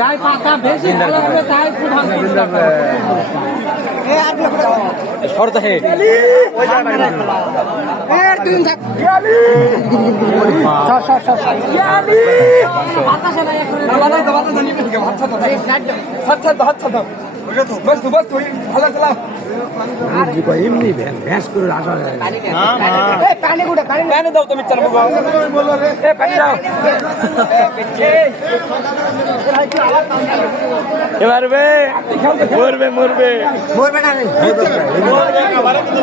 যাই পাতা বেশি ভালো হবে তাই শর্ত হে এমনি ভ্যাস করে আসা যায় পানি দাও তুমি পানি দাও মরবে মরবে মরবে মরবে না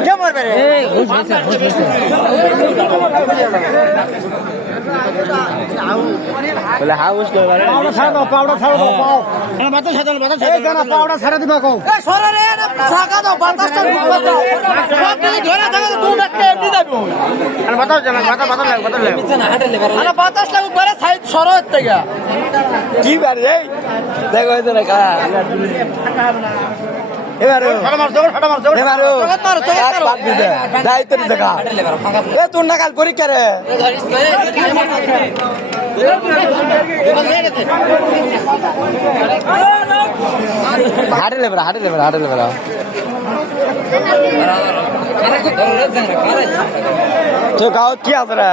কে মরবে বলে হাউস পাউডার ছাড়া দাও পাউডার ছাড়া দাও পাও বাতাস ছাড়া দাও বাতাস ছাড়া দাও পাউডার ছাড়া দিবা কও এই সরে রে ছাকা দাও বাতাসটা ঘুরবা দাও সব কিছু ধরে থাকে তুই ডাকতে এমনি যাবো আর বাতাস জানা বাতাস লাগে পিছনে হাঁটে লে আরে বাতাস লাগু করে সাইড সরো থেকে কি বার এই দেখো এই তো কা এবারে ছাড়া মার জোর এবারে বাদ দিতে দাইতে জায়গা এ তুই না কাল পরীক্ষা রে হাটে লেবরা তো গাঁৱত কি আছে রে